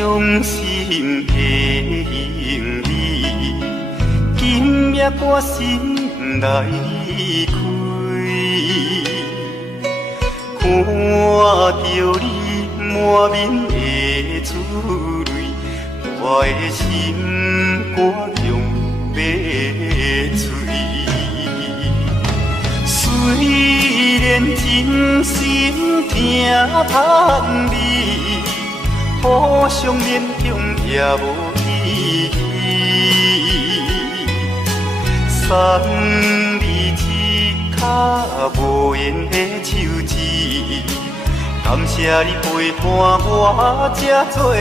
伤心的行李，今夜我心来开，看着你满面的珠泪，我的心肝强要碎。虽然真心疼痛你，互相勉强也无意义。送你一卡无言的手指，感谢你陪伴我这多年。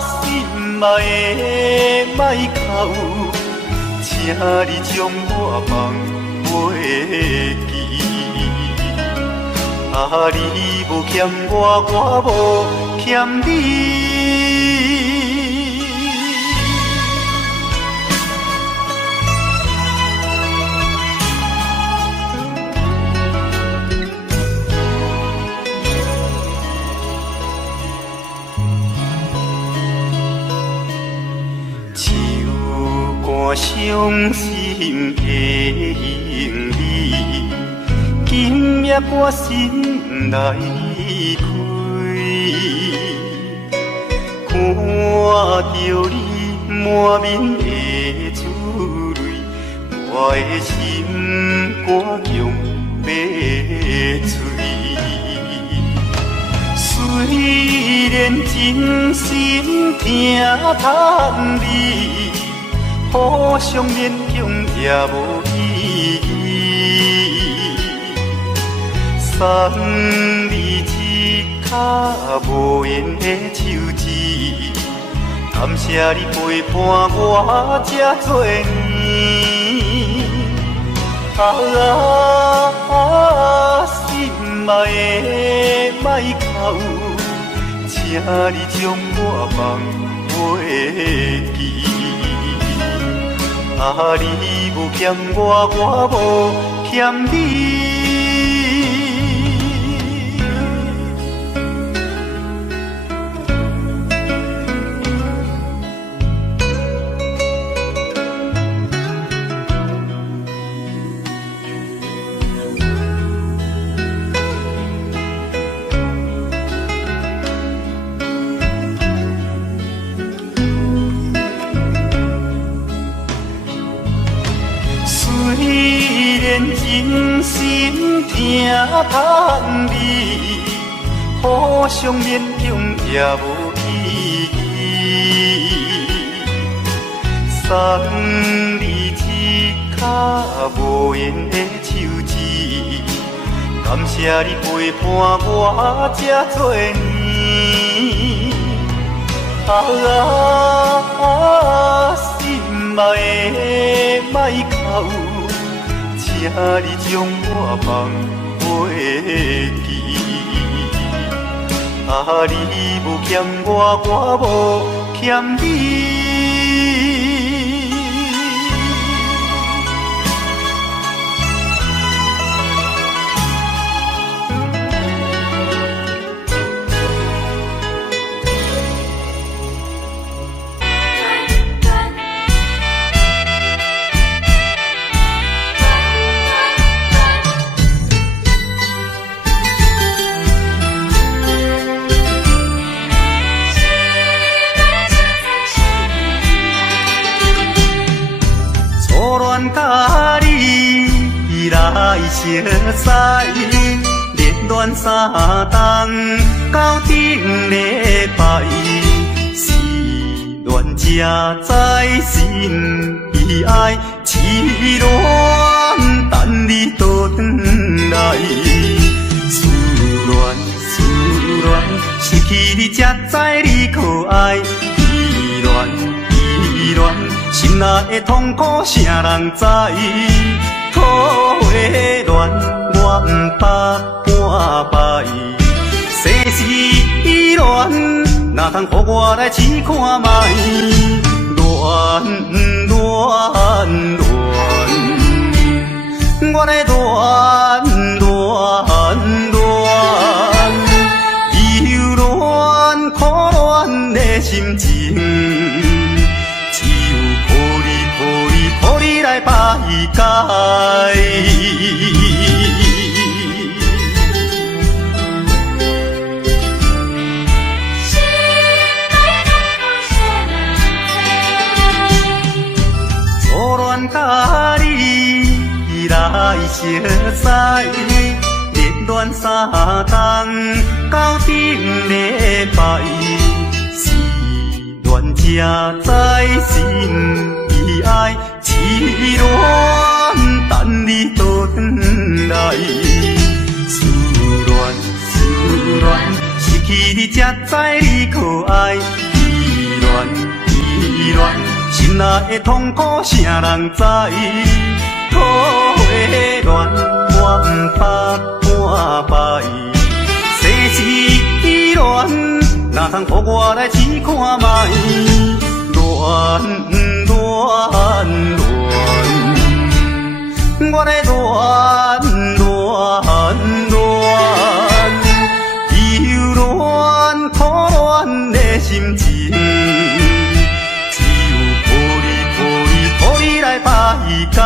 心爱的莫哭，请你将我放袂记。你无欠我，我无欠你。伤心的行李，今夜我心来开，看着你满面的珠泪，我的心肝强要碎。虽然真心疼痛你，互相勉强也无意义。送你一卡无言的手指，感谢你陪伴我这多年。心爱的莫哭，请你将我放袂记。你无欠我，我无欠你。虽然真心疼痛你，互相勉强也无意义。送你一卡无言的手指，感谢你陪伴我这多年。心爱的莫哭，请你将我放袂记。你无欠我，我无欠你。甲你来相识，恋恋三冬到顶礼拜，是恋才知心悲哀，痴恋等你倒转来，思恋失去你才知你可爱，依恋。心内的痛苦，啥人知？土的恋，我不捌半摆。世事恋，哪通予我来试看觅？恋，我来恋。心情，只有抱你来排解。初恋甲你来相识，热恋三冬到顶礼拜，是恋才知心意爱，痴恋等你倒转来。思恋，失去你才知你可爱，依恋，心内的痛苦谁人知？土的恋我不捌半摆，世事恋哪通予我来试看卖？恋，我来忧恋苦恋的心情，只有抱你来排解。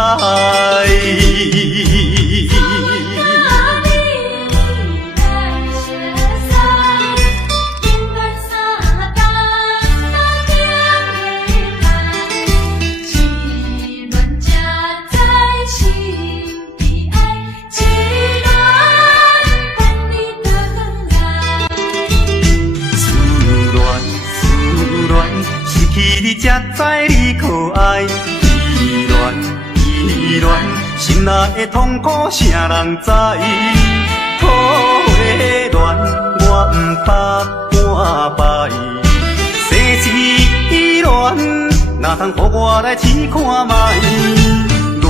你才知你可爱，依恋，心内的痛苦谁人知？土的恋我不捌半摆，世事恋哪通予我来试看卖？恋，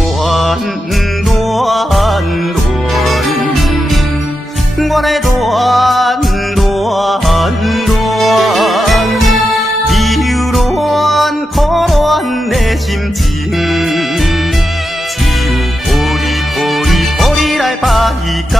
我来苦恋的心情，只有抱你来排解。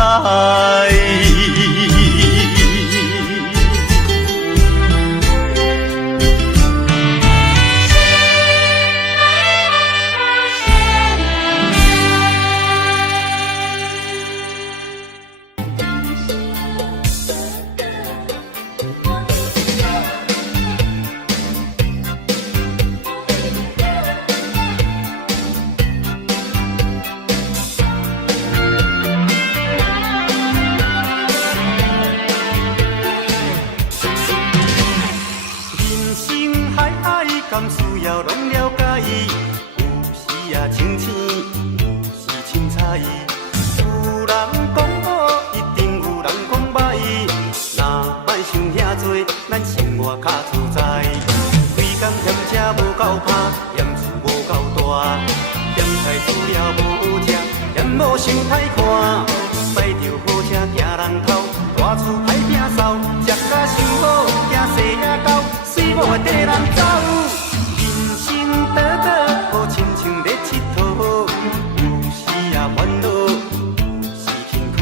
敢需要拢了解，有时也清醒，有时凊彩。有人讲好，一定有人讲歹。若莫想遐多，咱生活较自在。规工嫌车无够拍，嫌厝无够大，嫌菜煮了无好食，嫌某伤歹看。驶着好车行人头，大厝歹摒扫，食甲伤好，惊细仔狗，水某会跟人走。倒倒好亲像咧佚佗，有时也烦恼，有时辛苦。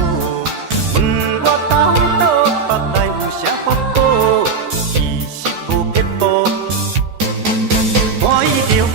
问我到倒腹内有啥法宝？其实无撇步，欢喜就好。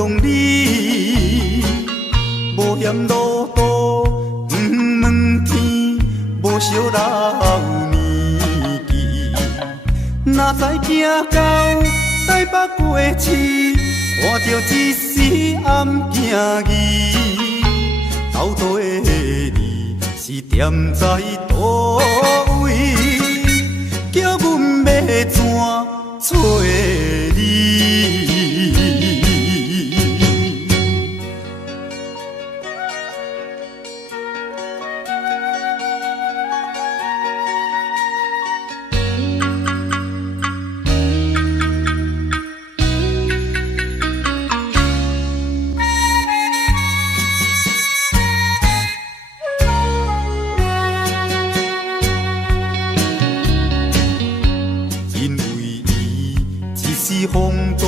用你，无嫌路途不问天，无惜老年纪。哪知行到台北过市，看着一时暗行疑。斗底你是踮在倒位，叫阮要怎找你？风中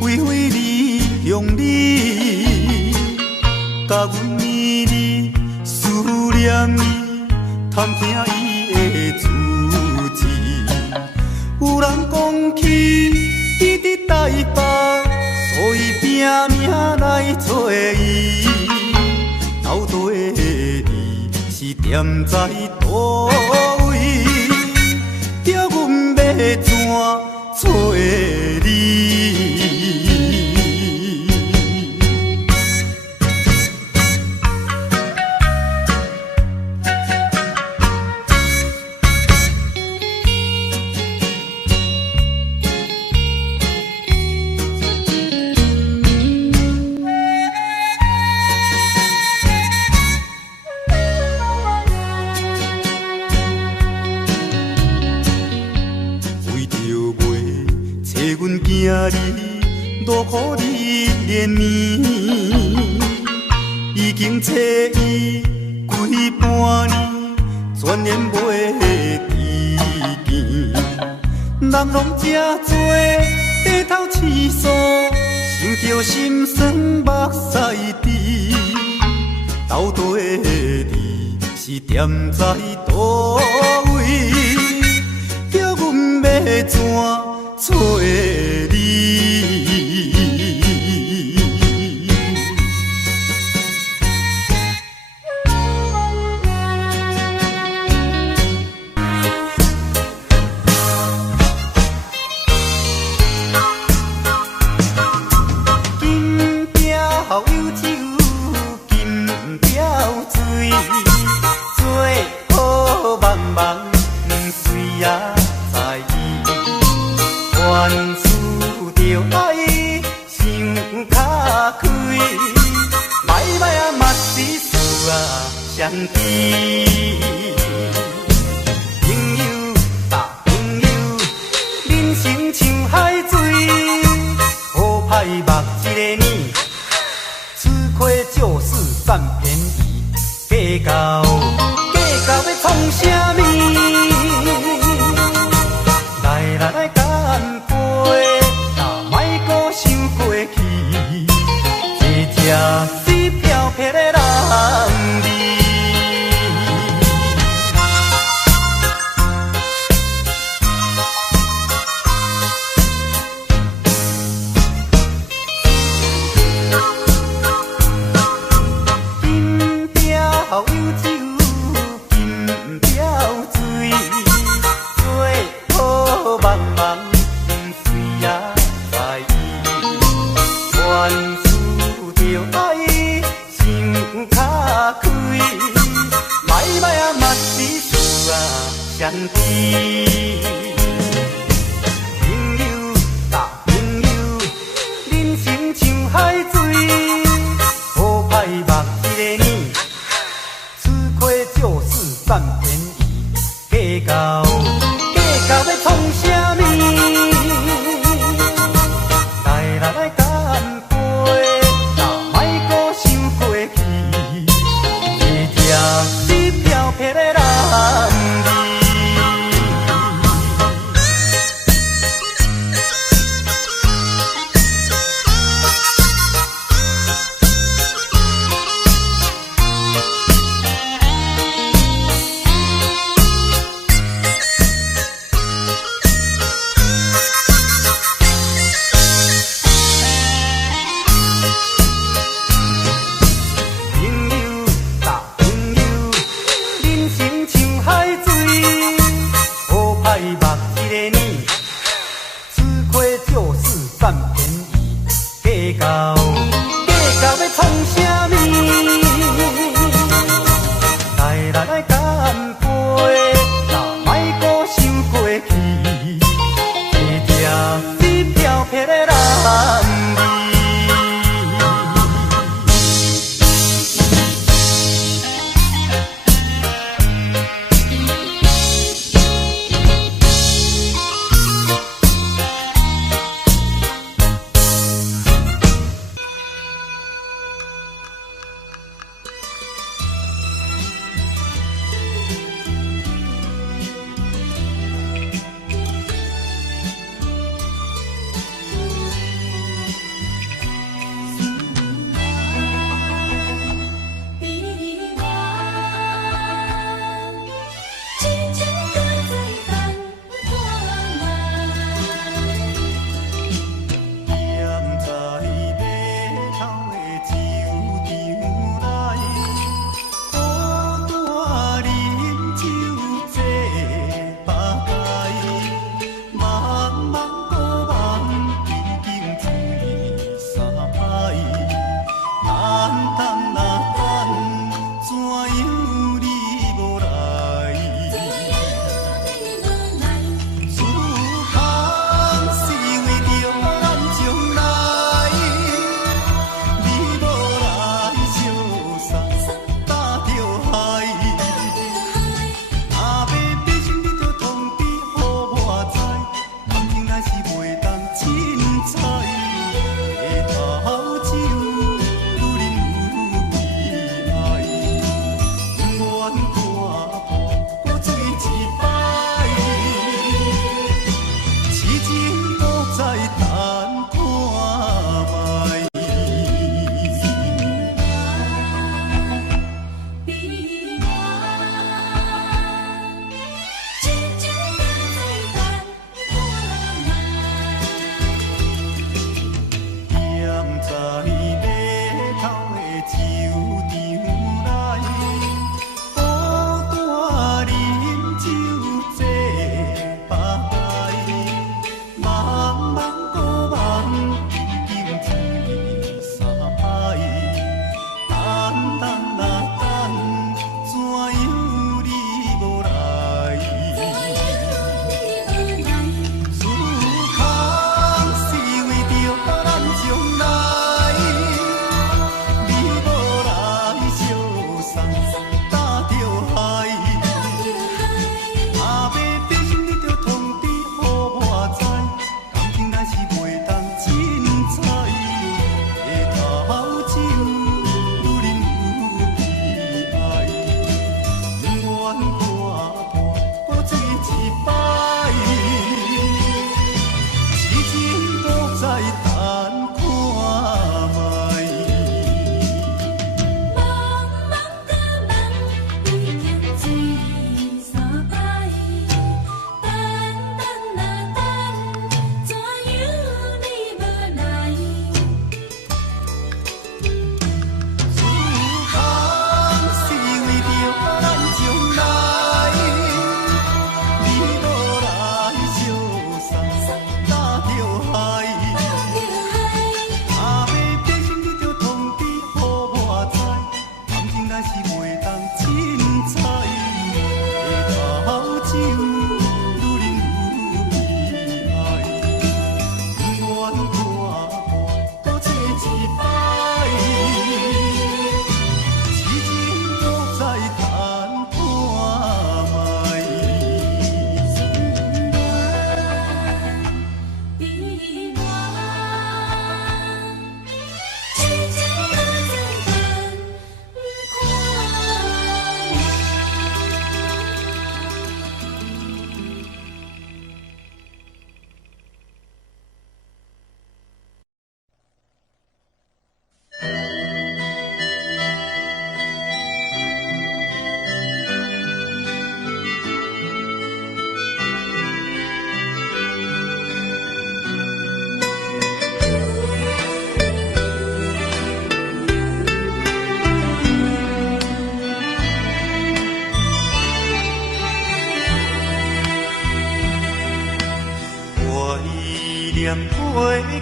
飞飞离向你，甲阮绵绵思念伊，探听伊的足迹。有人讲起伊伫台北，所以拼命来找伊。斗底你是踮在倒位，叫阮要怎找你？今日落雨日连绵，已经找伊几半年，全然袂知见。人拢这多低头试诉，想着心酸目屎滴。斗底你是踮在倒位，叫阮要怎找你？金雕有酒，金雕水，做好茫茫水也在意。原思着爱，想卡开，摆摆啊嘛是事啊相依。朋友啊朋友，人生像海水，好歹目一个年，吃亏就是占便宜，计较要创啥物？来干杯，莫搁想过去，这才是飘撇的人儿。金雕有酒，金雕水，做好茫茫水也在意。原思着爱，想卡开，摆摆啊嘛是事啊相依。朋友啊朋友，人生像海水，好歹目一个年，吃亏就是占便宜，计较要创啥物？来干杯，莫搁想过去，这才是飘撇的人儿。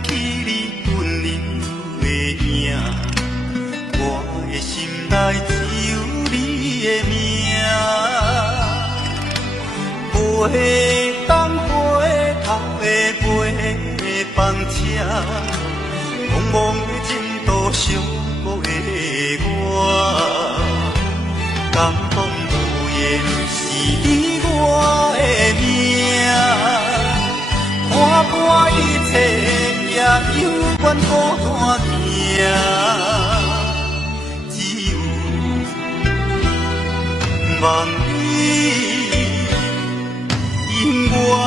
起你温柔的影，我的心内只有你的名。飞东飞头的飞房车，茫茫的前途寂寞的我，感动无言是你我的命。看破一切，也犹原孤单行，只有望你永远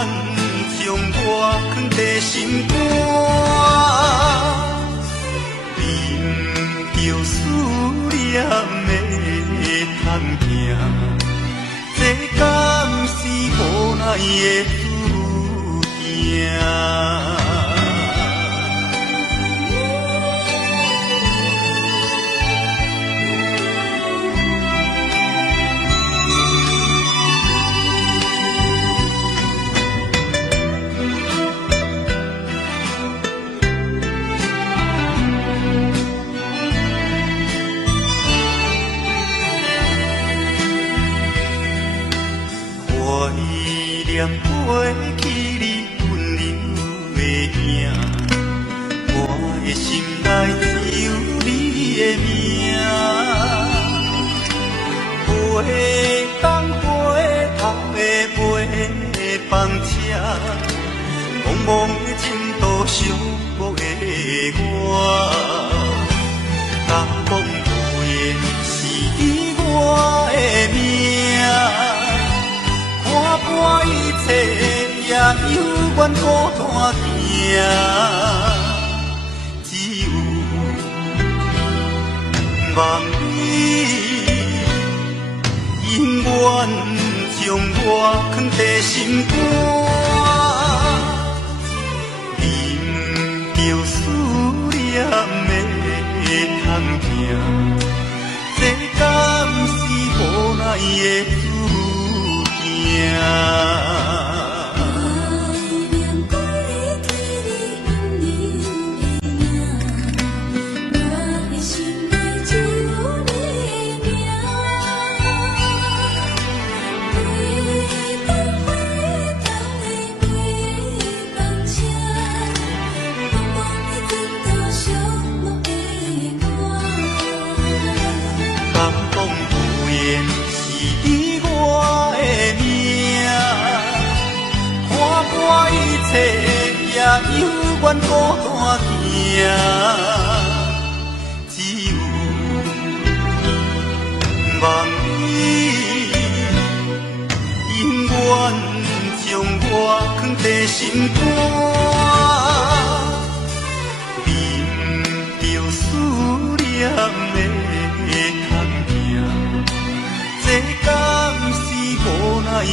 将我藏在心肝，忍着思念的痛行，这敢是无奈的怀念过去你温柔的影，我的心内只有你的名。飞东飞头的飞房车，茫茫的前途寂寞的我，感动无言是你我的命。看破一切，也犹原孤单行，只有望你永远将我藏在心肝，忍着思念的痛行，这敢是无奈的感动无言是你我的命，看破一切，也犹原孤单行，只有望你永远将我藏在心肝，忍着思念的痛行，这敢是无奈的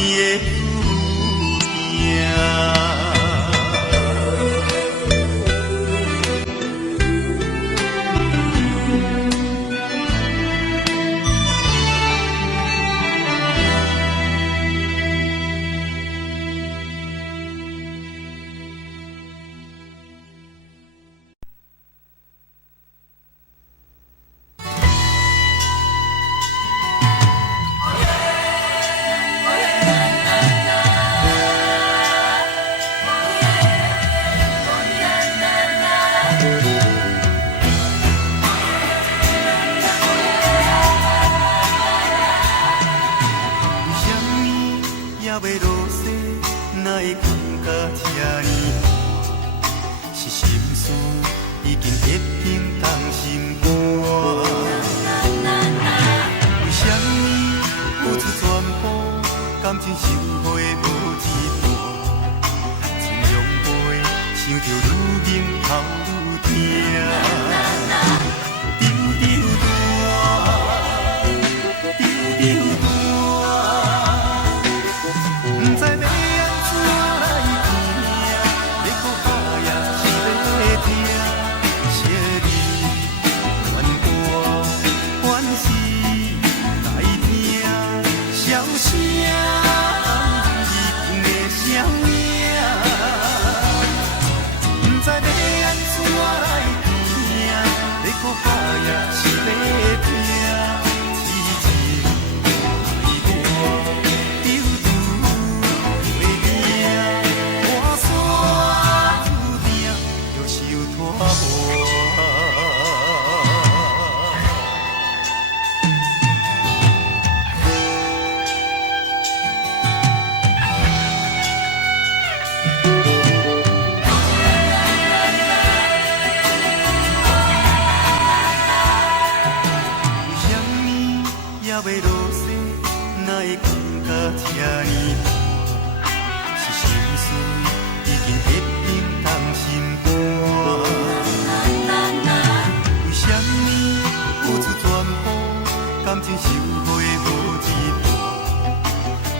感情收回无一半，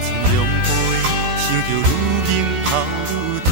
千两杯，想着愈饮头愈痛。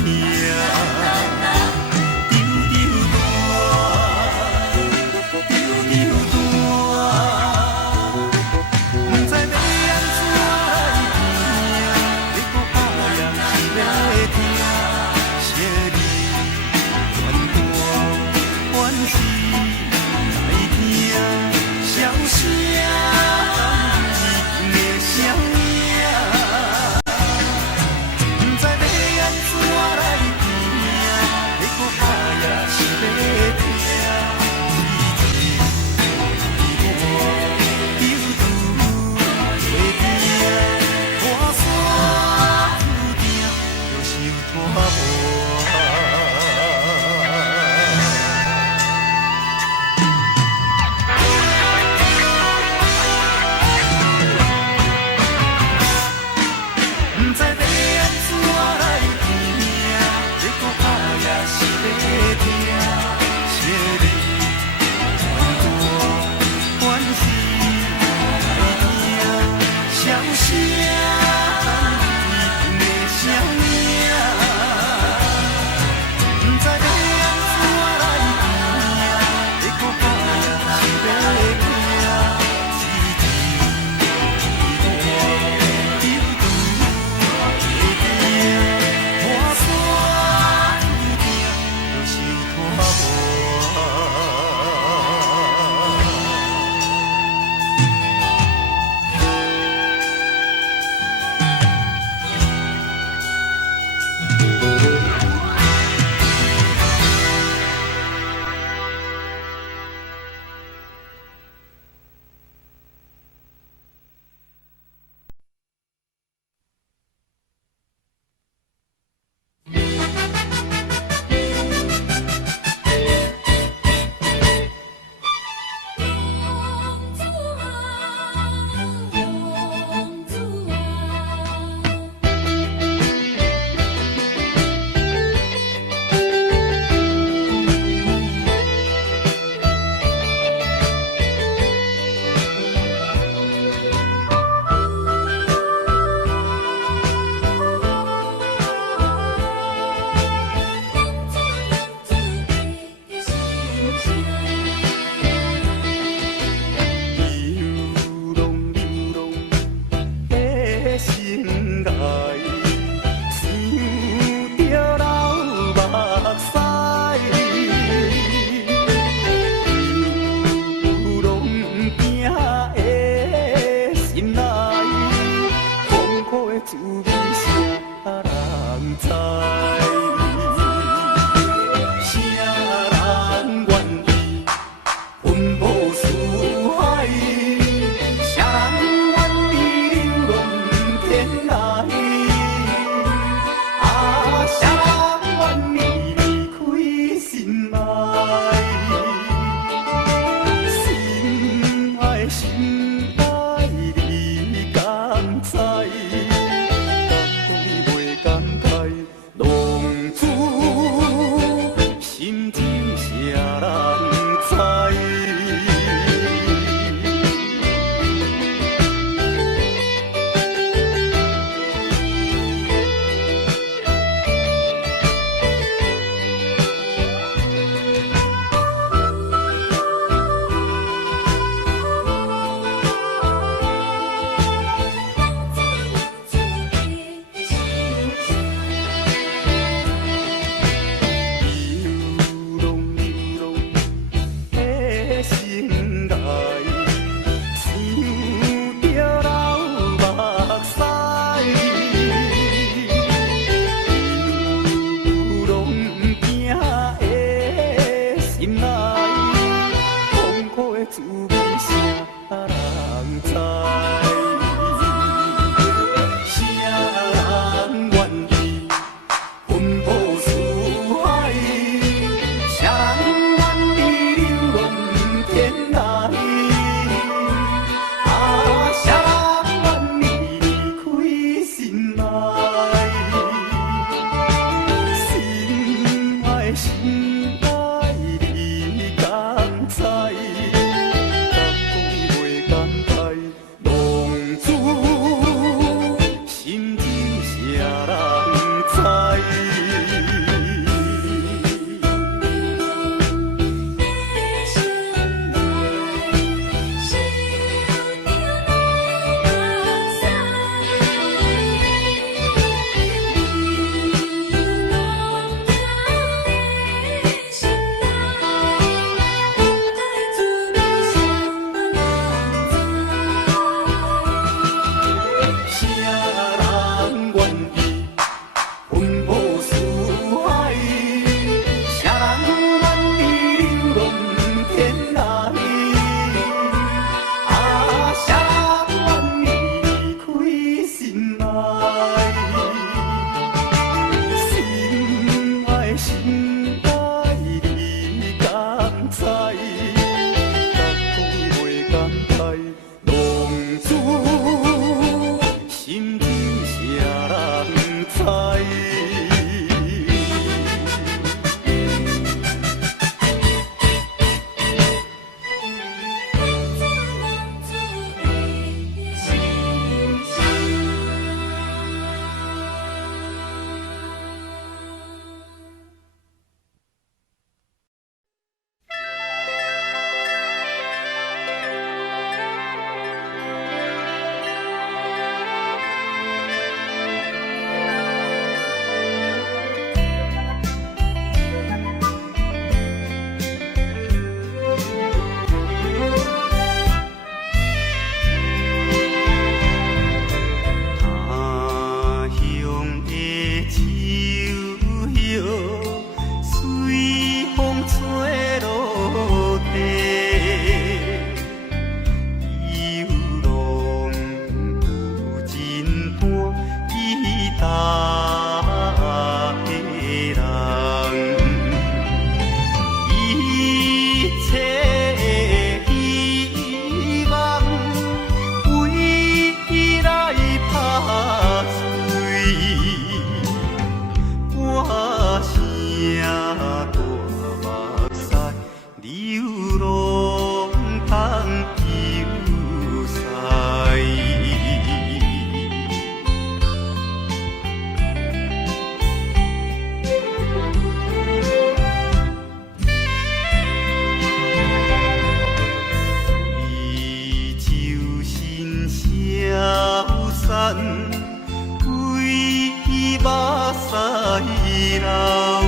老，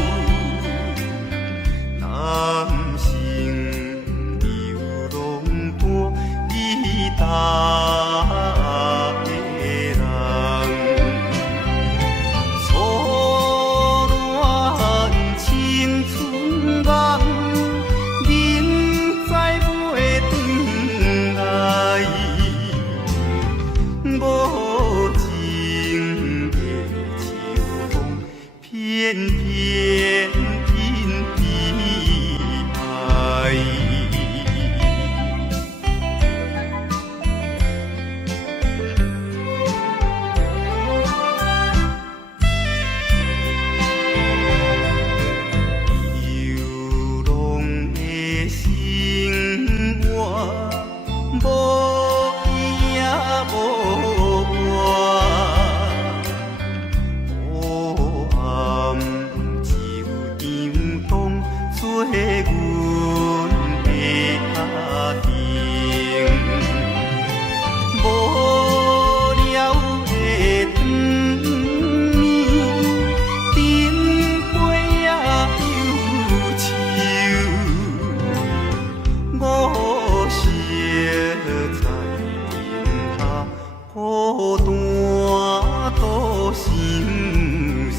男性流浪伴你大个人，错乱青春梦，明知袂转来，无情的秋风偏偏引悲哀。流浪的生活，无依也无我，黑暗就样东做阮的家庭，无聊的长暝，顶杯也忧愁，我烧在灯下，孤单度心事。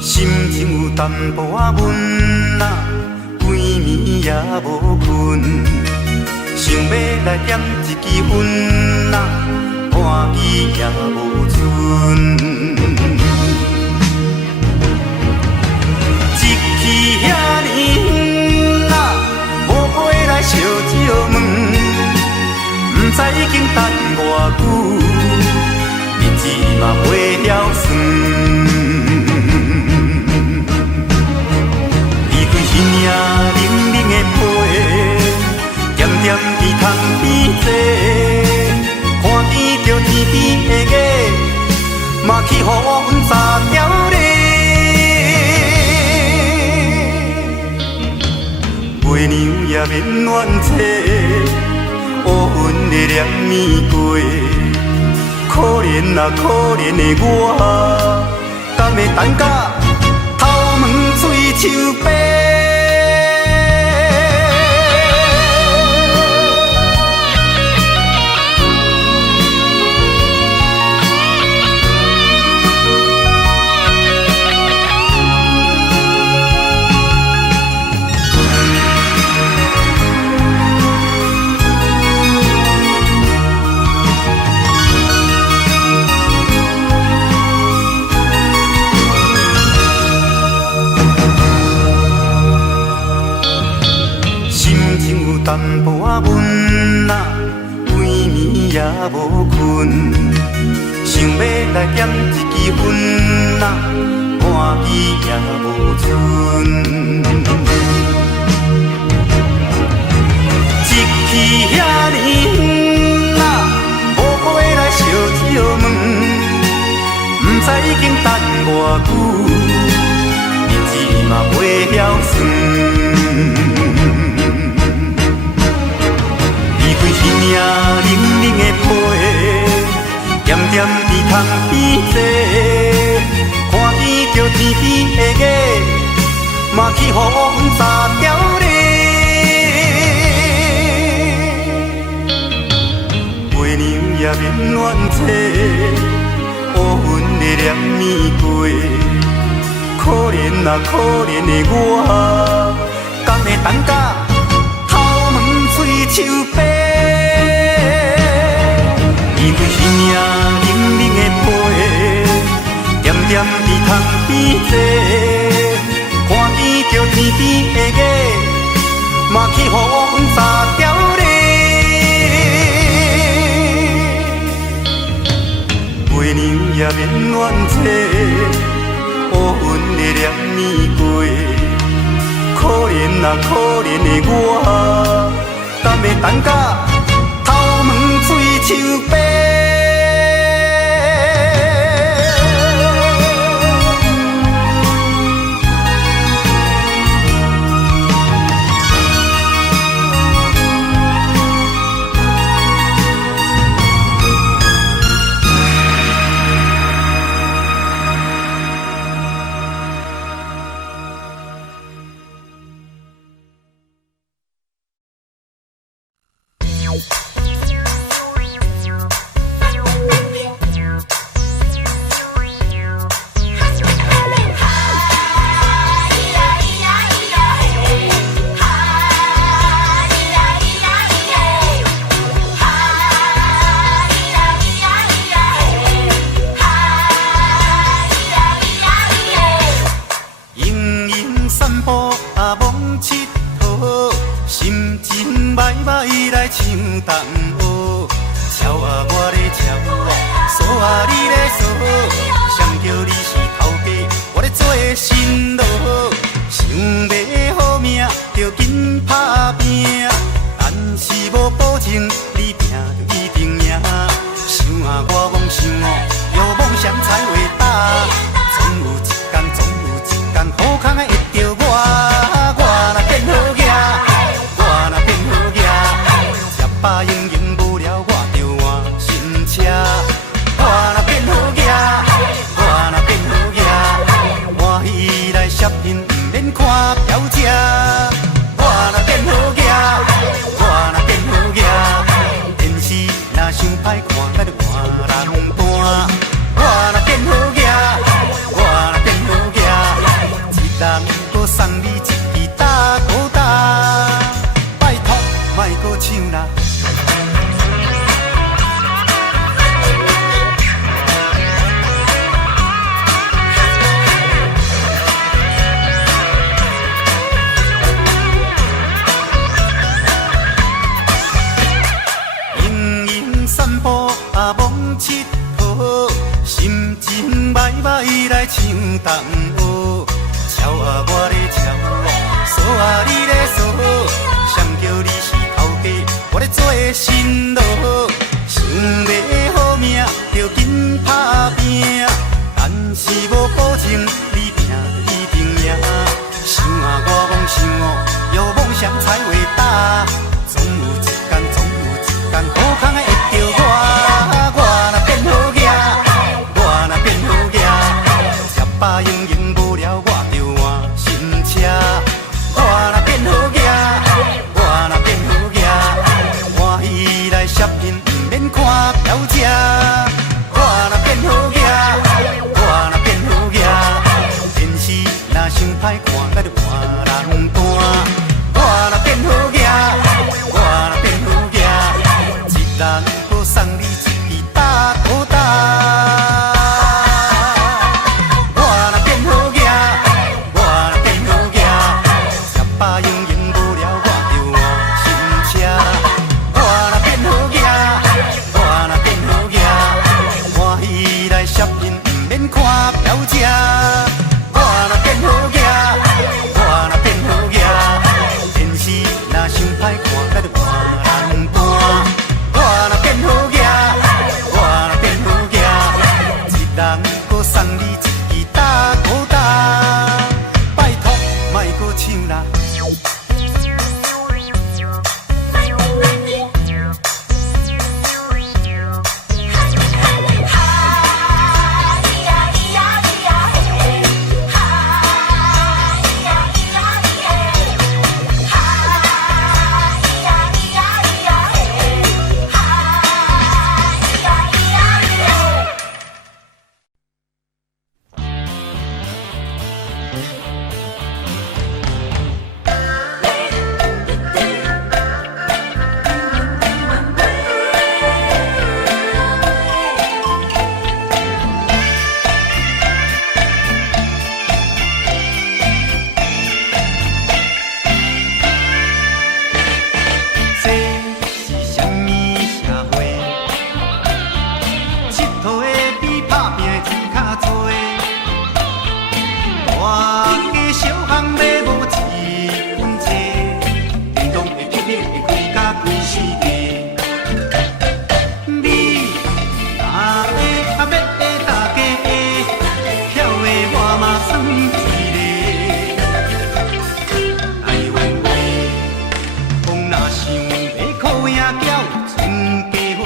心情有淡薄仔闷啊，规暝也无困，想要来点一支烟啊，半支也无剩。一去遐尼远啊，无回来烧酒问，不知已经等偌久，日子嘛袂晓算。那冷冷的被，点点伫窗边坐，看见着天边的月，嘛去予阮查条咧。月娘也免怨嗟，乌云的念暝过，可怜啊可怜的我，敢会等甲头毛水手白？淡薄仔闷啊，规暝也无困，想要来点一支烟啊，半支也无剩。一去遐尼远啊，无回来烧酒问，不知已经等偌久，日子嘛袂晓算。那冷冷的被，点点伫窗边坐，看见着天边的月，嘛去予阮查条咧。月娘也免怨嗟，乌云的念暝过，可怜啊可怜的我，敢会等甲手杯，伊对生命冷冷的批，点点伫窗边坐，看见着天边的月，嘛去予阮撒娇咧。月娘也免怨嗟，乌云会念年过。可怜啊，可怜的我，敢会等甲头毛水手白？东乌，超啊我咧超啊，锁啊你咧锁，谁叫你是头家，我咧做新郎。想要好命，着紧打拼，但是无保证你拼着一定赢。想啊我梦想哦，有梦想才伟大，总有一天，总有一天，好康会会着我，我若变好囝，我若变好囝，吃饱用用无聊，我着换新车。我若变好囝，我若变好囝，欢喜来摄影，毋免看表姐。我若变好囝，我若变好囝，电视若伤歹看，咱就换人伴。我若变好囝，我若变好囝，一人搁送你一支大鼓打，拜托莫搁唱啦。散步啊，忙佚佗，心情歹歹来唱东河。超啊我咧超啊，锁啊你咧锁，谁叫你是头家，我咧做新郎。想要好命，着紧打拼，但是无保证你拼就一定赢。想啊我梦想哦，有梦想才伟大，总有一天，总有一天，好康会。着我，我若变好囝，我若变好囝，吃饱用用无聊，我着换新车。我若变好囝，我若变好囝，欢喜来摄影，毋免看表姐。我若变好囝，我若变好囝，啊要的大家的，巧的我嘛算一个。台湾话，讲若想要靠赢缴存家伙，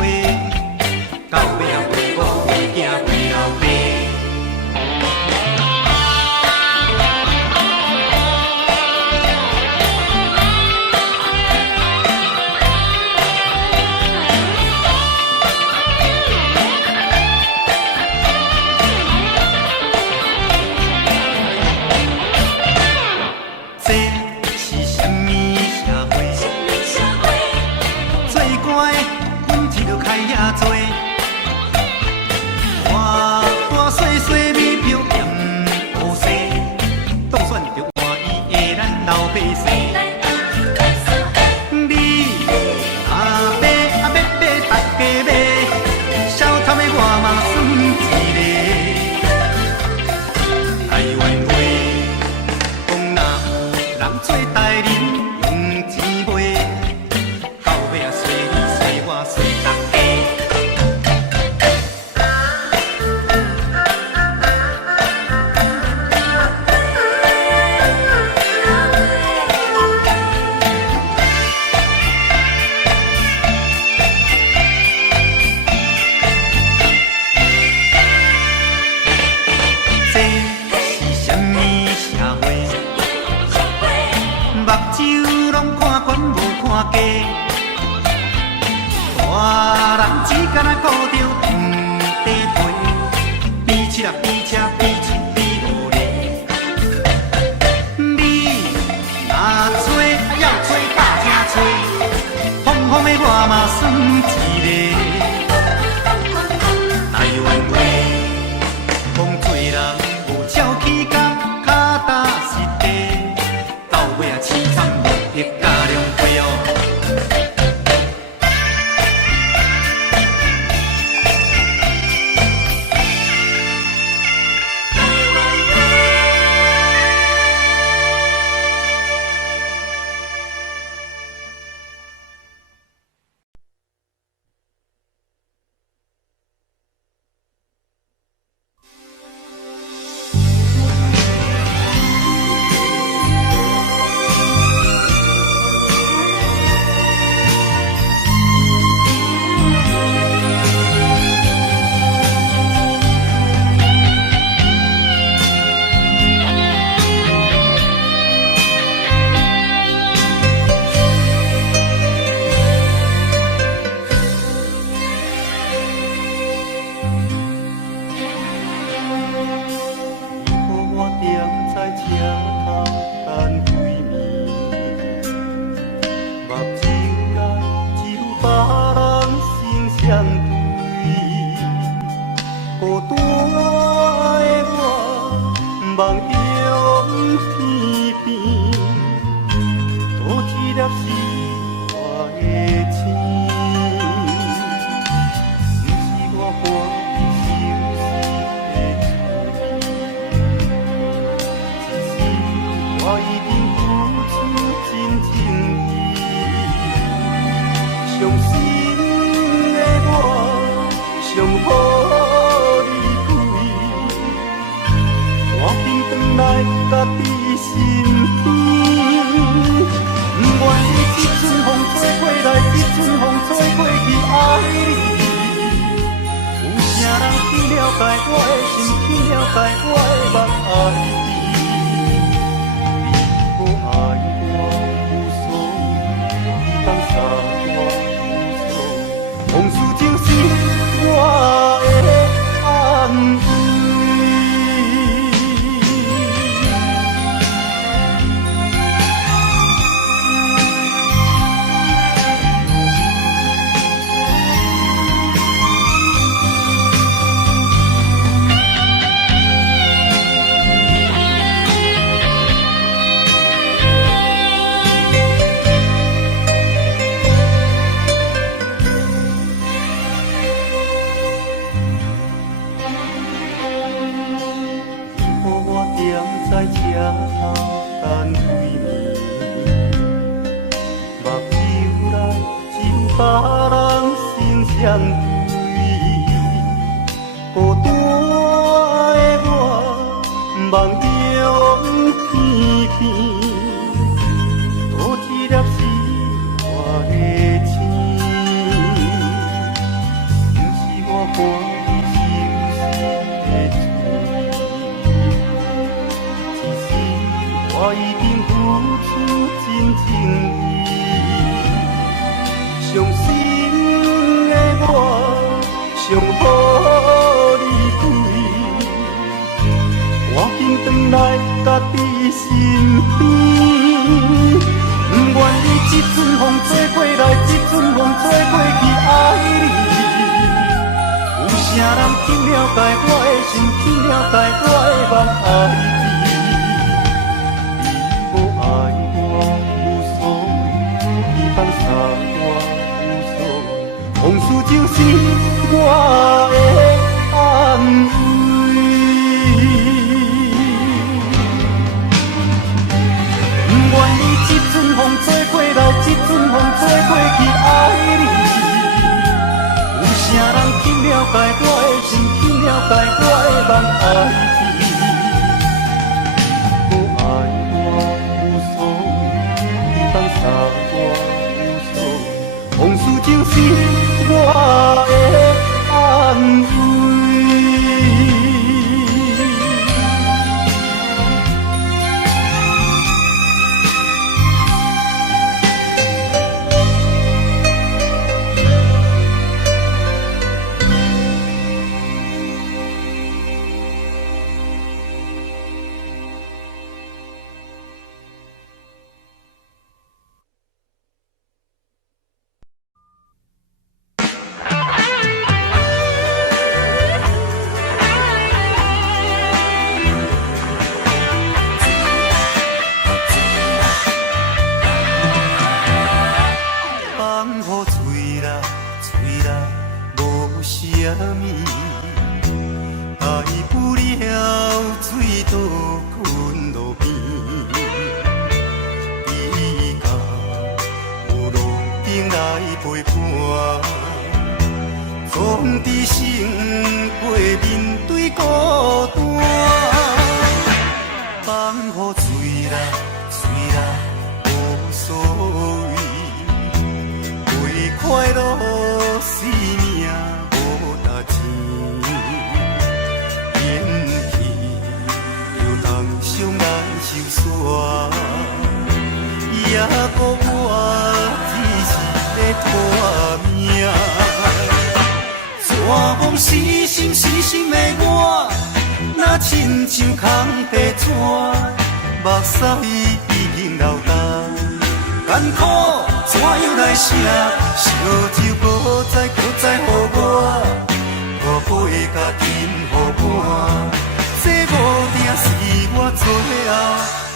到尾啊为我为囝为老爸。别人心相对，孤孤单的我，梦中片片，多一粒是我的情，不是我欢喜的嘴，只是我已经付出真情意，伤心的我，上好你归，我紧转来家己身边，不愿意这阵风吹过来，这阵风吹过去，爱你。有啥人去了解我的心，去了解我的梦，爱你。你无爱我无所谓，你放下我无所谓，往事就是我的安慰。不愿意这阵风吹过来，这阵风吹过去，爱你。有啥人去了解我的心，去了解我的梦，爱你。你无爱我无所谓，你放下我无所谓，往事就是我的安慰。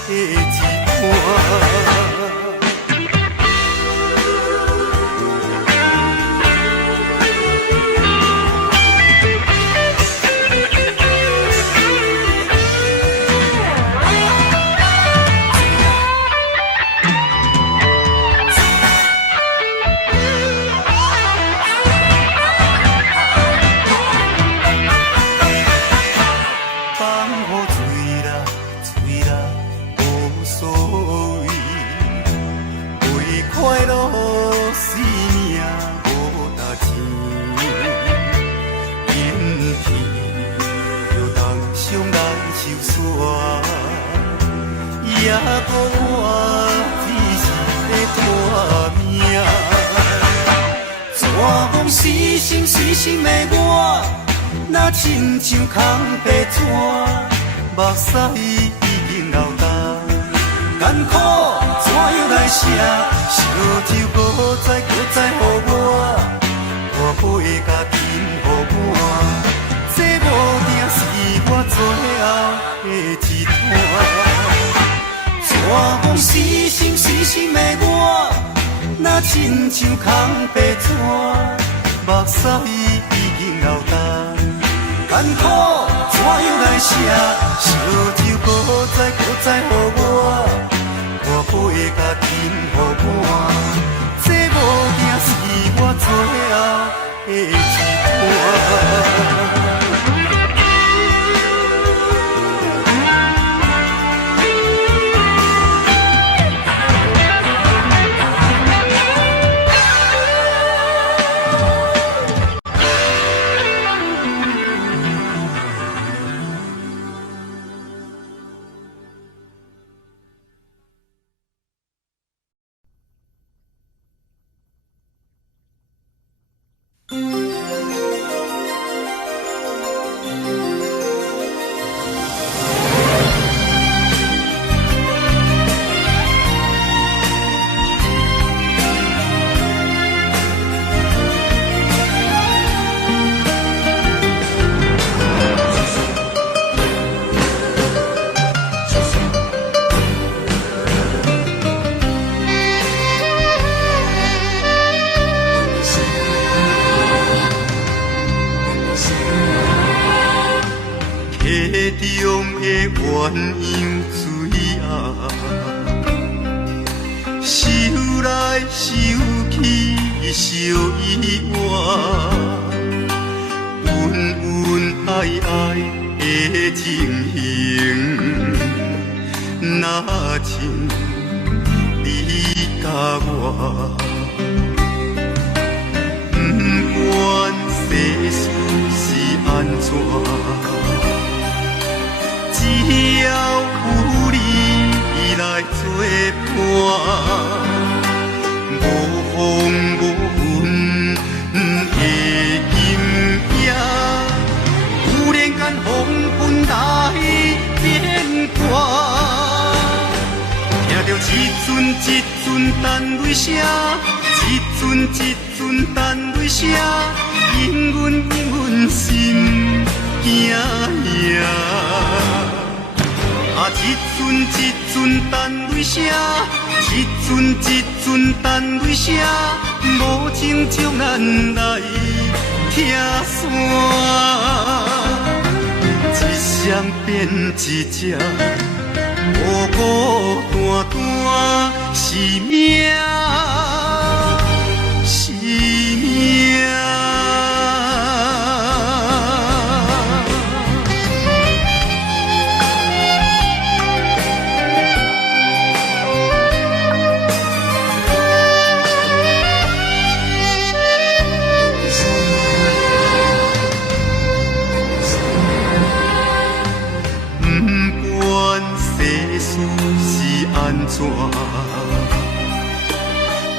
的一段。中的鸳鸯水啊，想来想去相依偎，恩恩爱爱的情形，若像你甲我，不管世事是安怎。只要有你来作伴，无风无云的今夜，有人间风云来变卦，听着一阵一阵单泪声，一阵一阵单泪声，永远永远心惊呀。啊，一阵一阵单泪声，一阵一阵单泪声，无情将咱来拆散，一双变一只，孤孤单单是命，是命。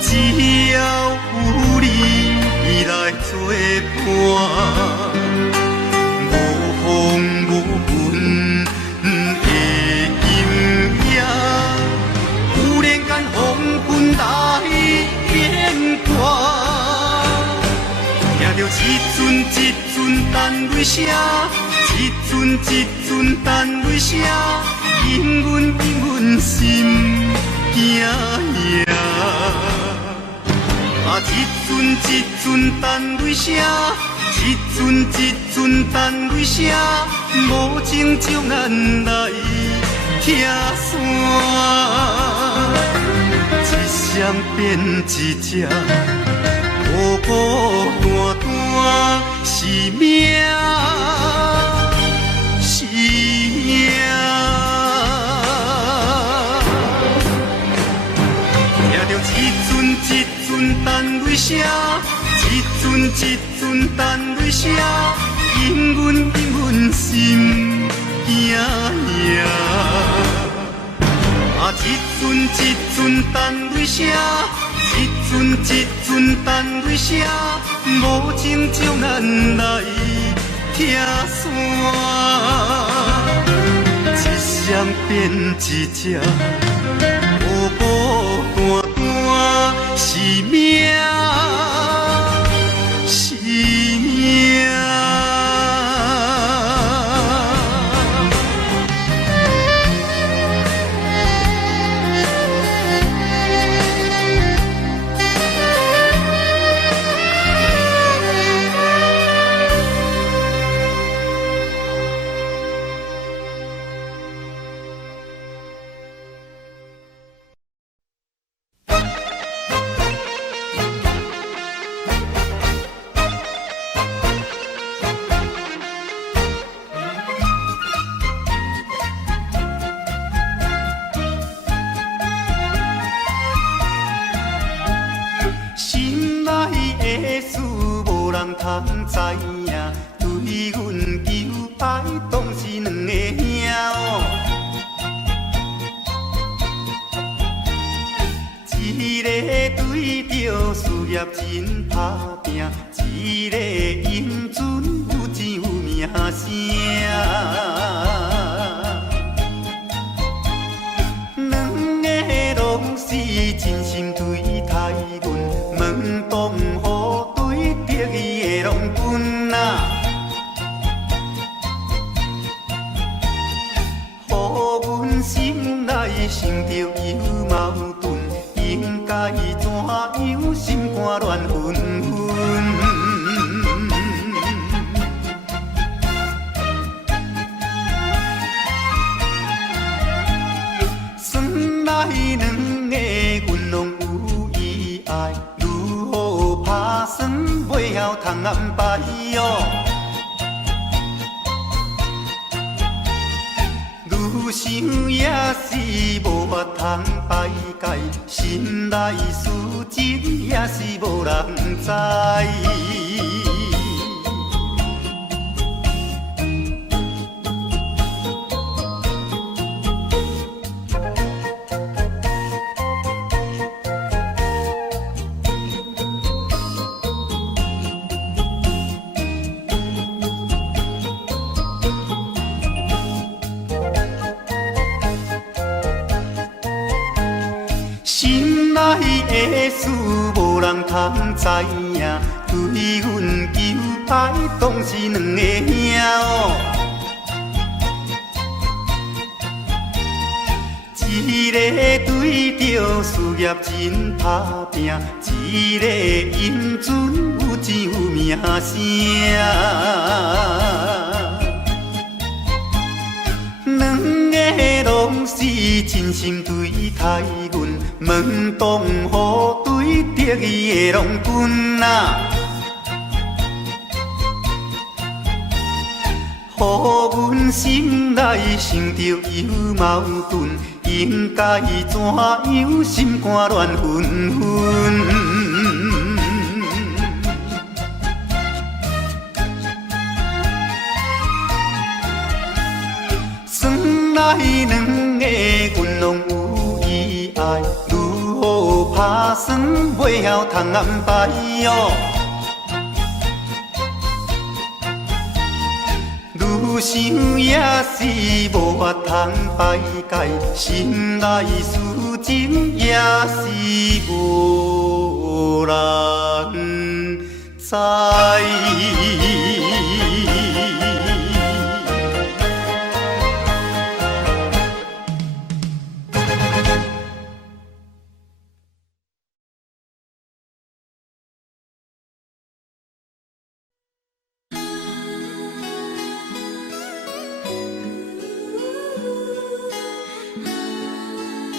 只要有你来作伴，无风无云的今夜，有人间风云来变卦，听着一阵一阵单泪声，一阵一阵单泪声，永远永远心惊呀。啊，一阵一阵单泪声，一阵一阵单泪声，无情将咱来拆散，一双变一只，孤孤单单是命，是命。听着一阵一阵单泪声，一阵一阵单泪声，永远永远心惊呀。啊，一阵一阵单泪声，一阵一阵单泪声，无情将咱来拆散，一双变一只，孤孤单单是命，是命。通知影，对阮求爱，当是两个兄哦。一个对着事业真打拼，一个英俊有钱有名声。两个拢是真心对待阮，门当户对，得意的拢分啊。乎阮心内想着有矛盾，应该怎样心肝乱纷纷？想也是无法通排解，心内事情也是无人知。心内的事无人通知影，对阮求爱当是两个兄哦。一个对着事业真打拼，一个因准有钱有名声。两个拢是真心对待阮，门当户对得意的郎君啊，予阮心内想着有矛盾，应该怎样心肝乱纷纷。算来两个阮拢有意爱，如何打算袂晓通安排哦？愈想也是无法通排解，心内事情也是无人知。